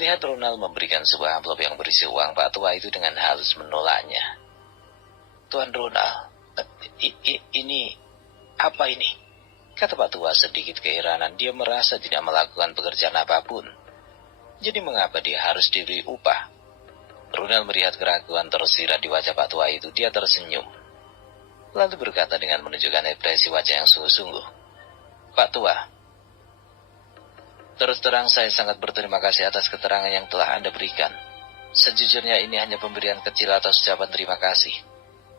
Melihat Ronald memberikan sebuah amplop yang berisi uang, Pak Tua itu dengan halus menolaknya. "Tuan Ronald, ini apa ini?" kata Pak Tua sedikit keheranan. Dia merasa tidak melakukan pekerjaan apapun. Jadi mengapa dia harus diberi upah? Ronald melihat keraguan tersirat di wajah Pak Tua itu. Dia tersenyum, lalu berkata dengan menunjukkan ekspresi wajah yang sungguh-sungguh, "Pak Tua, terus terang saya sangat berterima kasih atas keterangan yang telah Anda berikan. Sejujurnya ini hanya pemberian kecil atas ucapan terima kasih.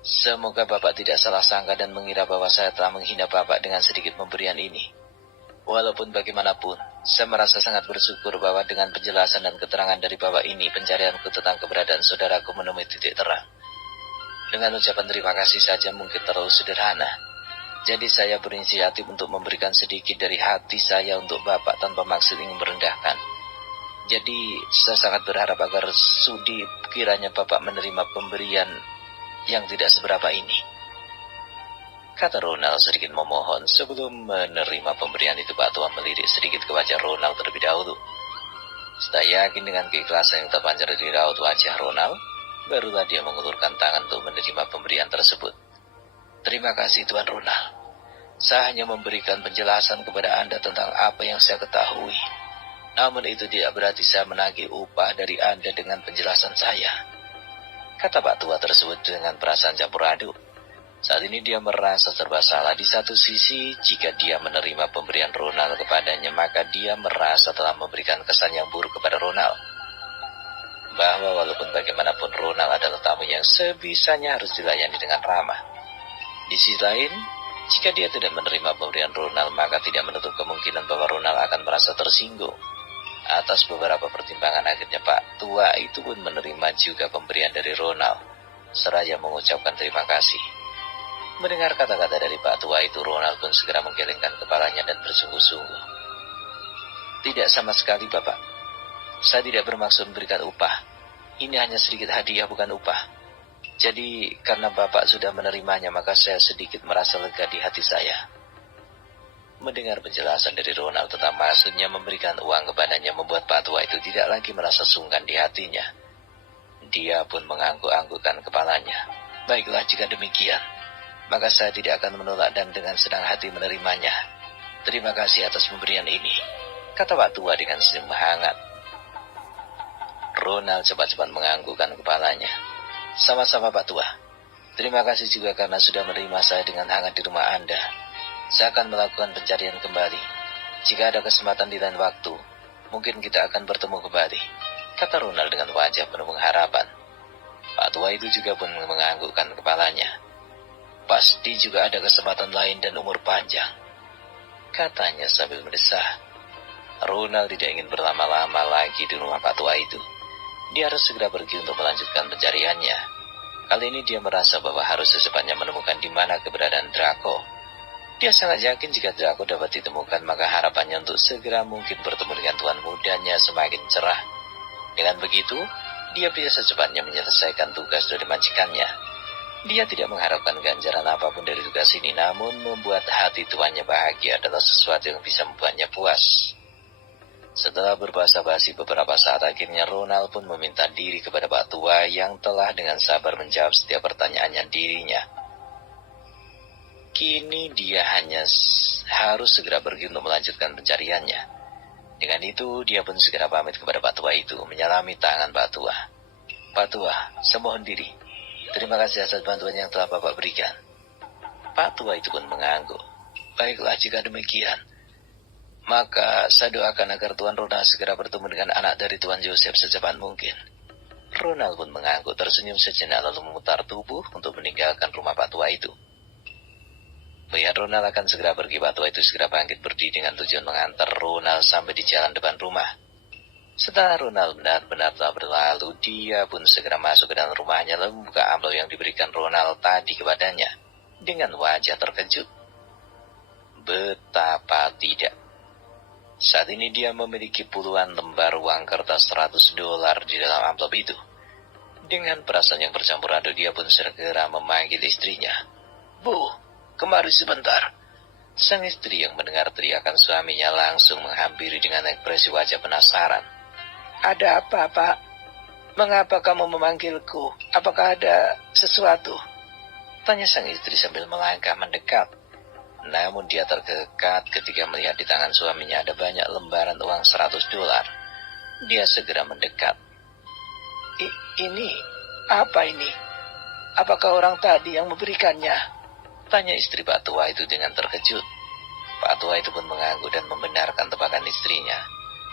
Semoga Bapak tidak salah sangka dan mengira bahwa saya telah menghina Bapak dengan sedikit pemberian ini. Walaupun bagaimanapun, saya merasa sangat bersyukur bahwa dengan penjelasan dan keterangan dari Bapak ini, pencarianku tentang keberadaan saudaraku menemui titik terang. Dengan ucapan terima kasih saja mungkin terlalu sederhana. Jadi saya berinisiatif untuk memberikan sedikit dari hati saya untuk Bapak tanpa maksud ingin merendahkan. Jadi saya sangat berharap agar sudi kiranya Bapak menerima pemberian yang tidak seberapa ini," kata Ronald sedikit memohon. Sebelum menerima pemberian itu, Pak Tua melirik sedikit ke wajah Ronald terlebih dahulu. Setelah yakin dengan keikhlasan yang terpancar di raut wajah Ronald, barulah dia mengulurkan tangan untuk menerima pemberian tersebut. "Terima kasih Tuan Ronald. Saya hanya memberikan penjelasan kepada Anda tentang apa yang saya ketahui. Namun itu tidak berarti saya menagih upah dari Anda dengan penjelasan saya," kata Pak Tua tersebut dengan perasaan campur aduk. Saat ini dia merasa serba salah. Di satu sisi, jika dia menerima pemberian Ronald kepadanya, maka dia merasa telah memberikan kesan yang buruk kepada Ronald. Bahwa walaupun bagaimanapun Ronald adalah tamu yang sebisanya harus dilayani dengan ramah. Di sisi lain, jika dia tidak menerima pemberian Ronald, maka tidak menutup kemungkinan bahwa Ronald akan merasa tersinggung. Atas beberapa pertimbangan, akhirnya Pak Tua itu pun menerima juga pemberian dari Ronald, seraya mengucapkan terima kasih. Mendengar kata-kata dari Pak Tua itu, Ronald pun segera menggelengkan kepalanya dan bersungguh-sungguh. "Tidak sama sekali, Bapak. Saya tidak bermaksud memberikan upah. Ini hanya sedikit hadiah, bukan upah. Jadi, karena Bapak sudah menerimanya, maka saya sedikit merasa lega di hati saya." Mendengar penjelasan dari Ronald tentang maksudnya memberikan uang kepadanya membuat Pak Tua itu tidak lagi merasa sungkan di hatinya. Dia pun mengangguk-anggukkan kepalanya. "Baiklah, jika demikian, maka saya tidak akan menolak dan dengan senang hati menerimanya. Terima kasih atas pemberian ini," kata Pak Tua dengan senyum hangat. Ronald cepat-cepat menganggukkan kepalanya. "Sama-sama Pak Tua. Terima kasih juga karena sudah menerima saya dengan hangat di rumah Anda. Saya akan melakukan pencarian kembali. Jika ada kesempatan di lain waktu, mungkin kita akan bertemu kembali," kata Ronald dengan wajah penuh harapan. Pak Tua itu juga pun menganggukkan kepalanya. "Pasti juga ada kesempatan lain dan umur panjang," katanya sambil mendesah. Ronald tidak ingin berlama-lama lagi di rumah Pak Tua itu. Dia harus segera pergi untuk melanjutkan pencariannya. Kali ini dia merasa bahwa harus secepatnya menemukan di mana keberadaan Draco. Dia sangat yakin jika Draco dapat ditemukan, maka harapannya untuk segera mungkin bertemu dengan tuan mudanya semakin cerah. Dengan begitu, dia bisa secepatnya menyelesaikan tugas dari majikannya. Dia tidak mengharapkan ganjaran apapun dari tugas ini, namun membuat hati tuannya bahagia adalah sesuatu yang bisa membuatnya puas. Setelah berbahasa-basi beberapa saat, akhirnya Ronald pun meminta diri kepada Pak Tua yang telah dengan sabar menjawab setiap pertanyaannya dirinya. Kini dia hanya harus segera pergi untuk melanjutkan pencariannya. Dengan itu, dia pun segera pamit kepada Pak Tua itu, menyalami tangan Pak Tua. "Pak Tua, saya mohon diri. Terima kasih atas bantuan yang telah Bapak berikan." Pak Tua itu pun mengangguk. "Baiklah, jika demikian, maka saya doakan agar Tuan Ronald segera bertemu dengan anak dari Tuan Joseph secepat mungkin." Ronald pun mengangguk, tersenyum sejenak lalu memutar tubuh untuk meninggalkan rumah Pak Tua itu. Melihat Ronald akan segera pergi, Pak Tua itu segera bangkit berdiri dengan tujuan mengantar Ronald sampai di jalan depan rumah. Setelah Ronald benar-benar telah berlalu, dia pun segera masuk ke dalam rumahnya lalu membuka amplop yang diberikan Ronald tadi kepadanya dengan wajah terkejut. Betapa tidak. Saat ini dia memiliki puluhan lembar uang kertas $100 di dalam amplop itu. Dengan perasaan yang bercampur aduk, dia pun segera memanggil istrinya. "Bu, kemari sebentar." Sang istri yang mendengar teriakan suaminya langsung menghampiri dengan ekspresi wajah penasaran. Ada apa, Pak? Mengapa kamu memanggilku? Apakah ada sesuatu? Tanya sang istri sambil melangkah mendekat. Namun dia terkekat ketika melihat di tangan suaminya ada banyak lembaran uang $100. Dia segera mendekat. Ini, apa ini? Apakah orang tadi yang memberikannya? Tanya istri Pak Tua itu dengan terkejut. Pak Tua itu pun mengangguk dan membenarkan tebakan istrinya.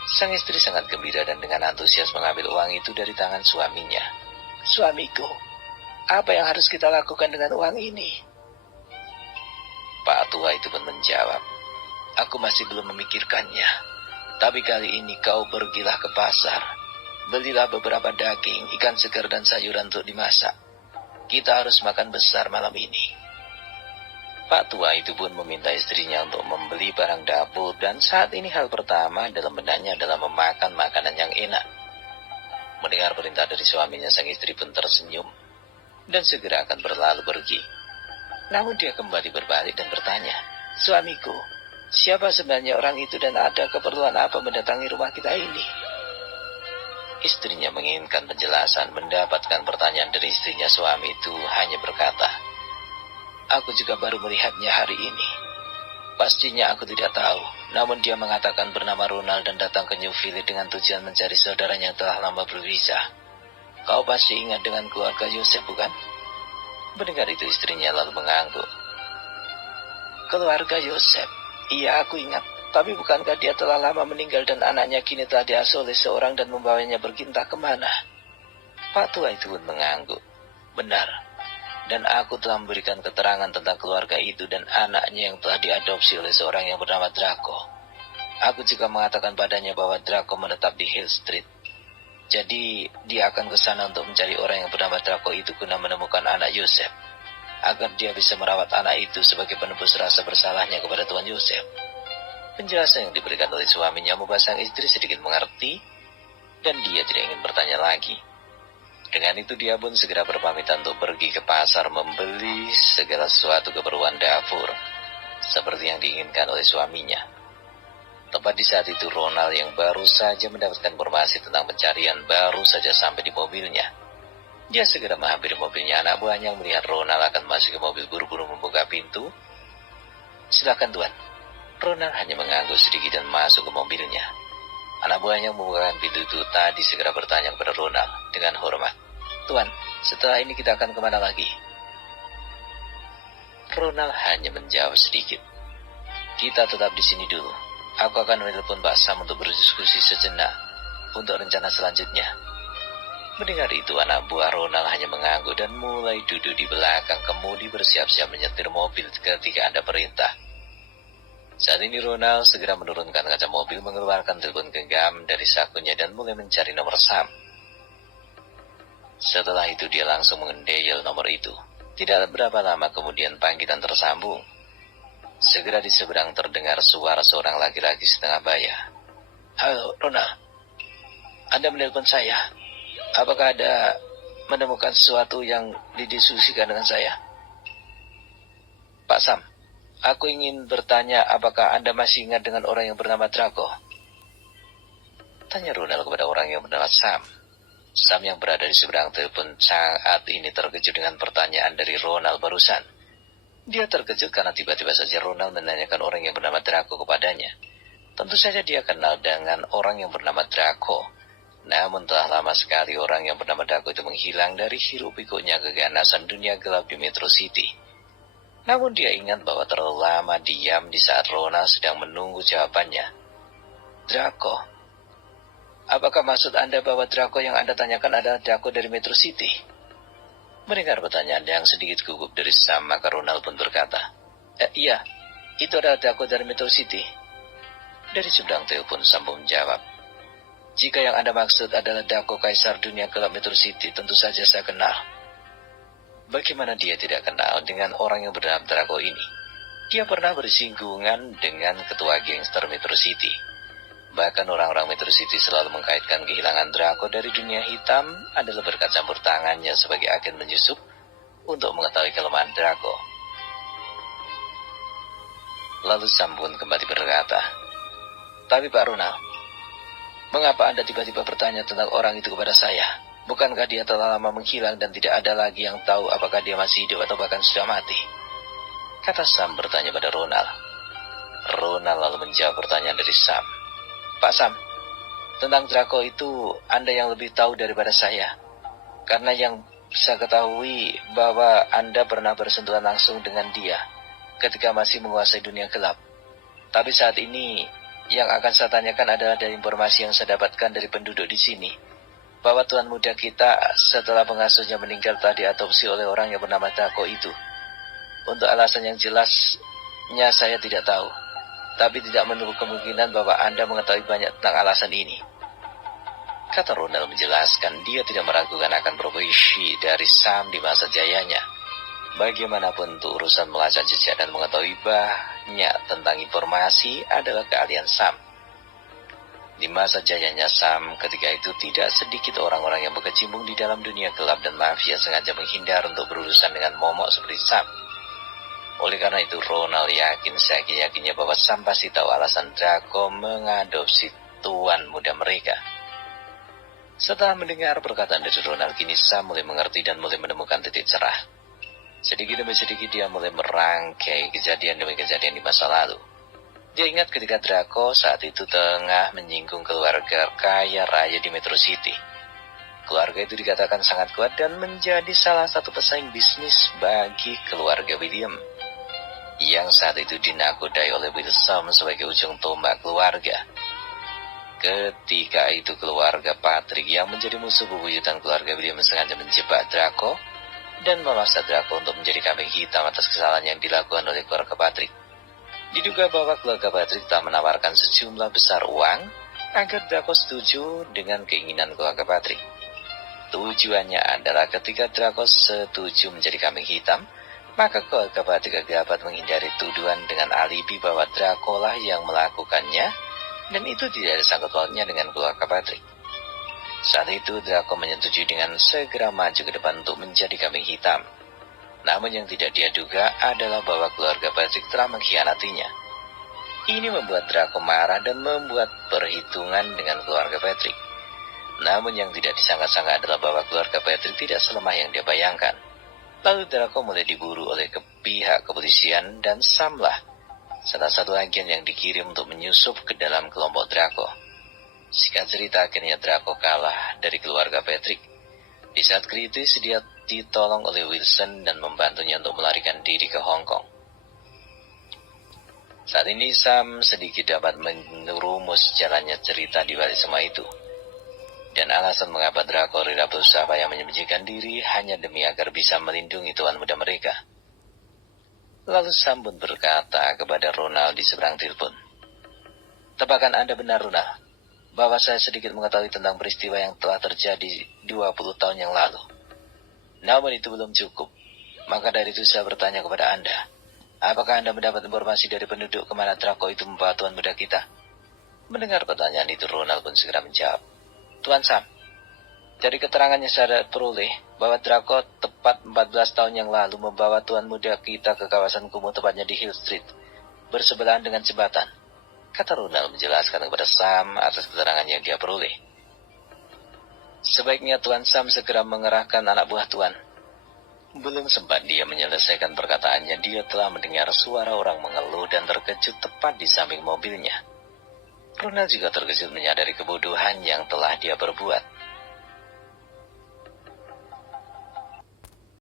Sang istri sangat gembira dan dengan antusias mengambil uang itu dari tangan suaminya. Suamiku, apa yang harus kita lakukan dengan uang ini? Pak Tua itu pun menjawab, aku masih belum memikirkannya. Tapi kali ini kau pergilah ke pasar. Belilah beberapa daging, ikan segar dan sayuran untuk dimasak. Kita harus makan besar malam ini. Pak Tua itu pun meminta istrinya untuk membeli barang dapur dan saat ini hal pertama dalam benaknya adalah memakan makanan yang enak. Mendengar perintah dari suaminya, sang istri pun tersenyum dan segera akan berlalu pergi. Namun dia kembali berbalik dan bertanya, suamiku, siapa sebenarnya orang itu dan ada keperluan apa mendatangi rumah kita ini? Istrinya menginginkan penjelasan. Mendapatkan pertanyaan dari istrinya, suami itu hanya berkata, aku juga baru melihatnya hari ini. Pastinya aku tidak tahu. Namun dia mengatakan bernama Ronald dan datang ke New Philly dengan tujuan mencari saudaranya yang telah lama berpisah. Kau pasti ingat dengan keluarga Yosef, bukan? Mendengar itu istrinya lalu mengangguk. Keluarga Yosef? Iya, aku ingat. Tapi bukankah dia telah lama meninggal dan anaknya kini telah diasuh oleh seorang dan membawanya bergintah kemana? Pak Tua itu pun mengangguk. Benar. Dan aku telah memberikan keterangan tentang keluarga itu dan anaknya yang telah diadopsi oleh seorang yang bernama Draco. Aku juga mengatakan padanya bahwa Draco menetap di Hill Street. Jadi dia akan ke sana untuk mencari orang yang bernama Draco itu guna menemukan anak Yosef, agar dia bisa merawat anak itu sebagai penebus rasa bersalahnya kepada Tuan Yosef. Penjelasan yang diberikan oleh suaminya membuat sang istri sedikit mengerti dan dia tidak ingin bertanya lagi. Dengan itu dia pun segera berpamitan untuk pergi ke pasar membeli segala sesuatu keperluan dapur seperti yang diinginkan oleh suaminya. Tepat di saat itu Ronald yang baru saja mendapatkan informasi tentang pencarian baru saja sampai di mobilnya. Dia segera menghampiri mobilnya. Anak buahnya yang melihat Ronald akan masuk ke mobil buru-buru membuka pintu. Silakan Tuan. Ronald hanya mengangguk sedikit dan masuk ke mobilnya. Anak buahnya yang membukakan pintu itu tadi segera bertanya kepada Ronald dengan hormat. Tuan, setelah ini kita akan kemana lagi? Ronald hanya menjawab sedikit. Kita tetap di sini dulu. Aku akan menelpon Pak Sam untuk berdiskusi sejenak untuk rencana selanjutnya. Mendengar itu anak buah Ronald hanya mengangguk dan mulai duduk di belakang kemudi bersiap-siap menyetir mobil ketika ada perintah. Saat ini Ronald segera menurunkan kaca mobil, mengeluarkan telepon genggam dari sakunya dan mulai mencari nomor Sam. Setelah itu dia langsung mengendayel nomor itu. Tidak berapa lama kemudian panggilan tersambung. Segera di seberang terdengar suara seorang laki-laki setengah baya. Halo Ronald, Anda menelpon saya. Apakah Anda menemukan sesuatu yang didiskusikan dengan saya? Pak Sam, aku ingin bertanya apakah Anda masih ingat dengan orang yang bernama Draco? Tanya Ronald kepada orang yang bernama Sam. Sam yang berada di seberang telepon saat ini terkejut dengan pertanyaan dari Ronald barusan. Dia terkejut karena tiba-tiba saja Ronald menanyakan orang yang bernama Draco kepadanya. Tentu saja dia kenal dengan orang yang bernama Draco. Namun telah lama sekali orang yang bernama Draco itu menghilang dari hiruk-pikuknya keganasan dunia gelap di Metro City. Namun dia ingat bahwa terlalu lama diam di saat Ronald sedang menunggu jawabannya. Draco? Apakah maksud Anda bahwa Draco yang Anda tanyakan adalah Draco dari Metro City? Mendengar pertanyaan yang sedikit gugup dari Sam, maka Ronald pun berkata, iya, itu adalah Draco dari Metro City. Dari seberang telepon Sam pun menjawab, jika yang Anda maksud adalah Draco Kaisar Dunia Gelap Metro City, tentu saja saya kenal. Bagaimana dia tidak kenal dengan orang yang bernama Draco ini? Dia pernah bersinggungan dengan ketua gangster Metro City. Bahkan orang-orang Metro City selalu mengkaitkan kehilangan Draco dari dunia hitam adalah berkat campur tangannya sebagai agen menyusup untuk mengetahui kelemahan Draco. Lalu Sam pun kembali berkata, tapi Pak Ronald, Mengapa Anda tiba-tiba bertanya tentang orang itu kepada saya? Bukankah dia telah lama menghilang dan tidak ada lagi yang tahu apakah dia masih hidup atau bahkan sudah mati? Kata Sam bertanya pada Ronald. Ronald lalu menjawab pertanyaan dari Sam. Pak Sam, tentang Draco itu Anda yang lebih tahu daripada saya. Karena yang saya ketahui bahwa Anda pernah bersentuhan langsung dengan dia ketika masih menguasai dunia gelap. Tapi saat ini, yang akan saya tanyakan adalah dari informasi yang saya dapatkan dari penduduk di sini, bahwa tuan muda kita setelah pengasuhnya meninggal telah diadopsi oleh orang yang bernama Draco itu. Untuk alasan yang jelasnya saya tidak tahu, tapi tidak menutup kemungkinan bahwa Anda mengetahui banyak tentang alasan ini. Kata Ronald menjelaskan dia tidak meragukan akan profesi dari Sam di masa jayanya. Bagaimanapun untuk urusan melacak jejak dan mengetahui banyak tentang informasi adalah keahlian Sam. Di masa jayanya Sam ketika itu tidak sedikit orang-orang yang berkecimpung di dalam dunia gelap dan mafia sengaja menghindar untuk berurusan dengan momok seperti Sam. Oleh karena itu Ronald yakinnya bahwa Sam pasti tahu alasan Draco mengadopsi tuan muda mereka. Setelah mendengar perkataan dari Ronald, kini Sam mulai mengerti dan mulai menemukan titik cerah. Sedikit demi sedikit dia mulai merangkai kejadian demi kejadian di masa lalu. Dia ingat ketika Draco saat itu tengah menyinggung keluarga kaya raya di Metro City. Keluarga itu dikatakan sangat kuat dan menjadi salah satu pesaing bisnis bagi keluarga William, yang saat itu dinakodai oleh Wilson sebagai ujung tombak keluarga. Ketika itu keluarga Patrick yang menjadi musuh bebuyutan keluarga William sengaja menjebak Draco dan memaksa Draco untuk menjadi kambing hitam atas kesalahan yang dilakukan oleh keluarga Patrick. Diduga bahwa keluarga Patrick telah menawarkan sejumlah besar uang agar Draco setuju dengan keinginan keluarga Patrick. Tujuannya adalah ketika Draco setuju menjadi kambing hitam, maka keluarga Patrick dapat menghindari tuduhan dengan alibi bahwa Draco lah yang melakukannya, dan itu tidak ada sangkut pautnya dengan keluarga Patrick. Saat itu Draco menyetujui dengan segera maju ke depan untuk menjadi kambing hitam. Namun yang tidak dia duga adalah bahwa keluarga Patrick telah mengkhianatinya. Ini membuat Draco marah dan membuat perhitungan dengan keluarga Patrick. Namun yang tidak disangka-sangka adalah bahwa keluarga Patrick tidak selemah yang dia bayangkan. Lalu Draco mulai diburu oleh pihak kepolisian dan Sam lah salah satu agen yang dikirim untuk menyusup ke dalam kelompok Draco. Singkat cerita, akhirnya Draco kalah dari keluarga Patrick. Di saat kritis, dia ditolong oleh Wilson dan membantunya untuk melarikan diri ke Hong Kong. Saat ini Sam sedikit dapat merumus jalannya cerita di balik semua itu. Dan alasan mengapa Draco rela berusaha payah menyembunyikan diri hanya demi agar bisa melindungi tuan muda mereka. Lalu Sam pun berkata kepada Ronald di seberang telepon, "Tebakan Anda benar, Ronald, bahwa saya sedikit mengetahui tentang peristiwa yang telah terjadi 20 tahun yang lalu. Namun itu belum cukup. Maka dari itu saya bertanya kepada Anda, apakah Anda mendapat informasi dari penduduk kemana Draco itu membawa tuan muda kita?" Mendengar pertanyaan itu, Ronald pun segera menjawab, "Tuan Sam, dari keterangannya saya peroleh bahwa Draco tepat 14 tahun yang lalu membawa tuan muda kita ke kawasan kumuh tepatnya di Hill Street, bersebelahan dengan jembatan." Kata Ronald menjelaskan kepada Sam atas keterangan yang dia peroleh. Sebaiknya Tuan Sam segera mengerahkan anak buah Tuan. Belum sempat dia menyelesaikan perkataannya, dia telah mendengar suara orang mengeluh dan terkejut tepat di samping mobilnya. Ronald juga terkejut menyadari kebodohan yang telah dia perbuat.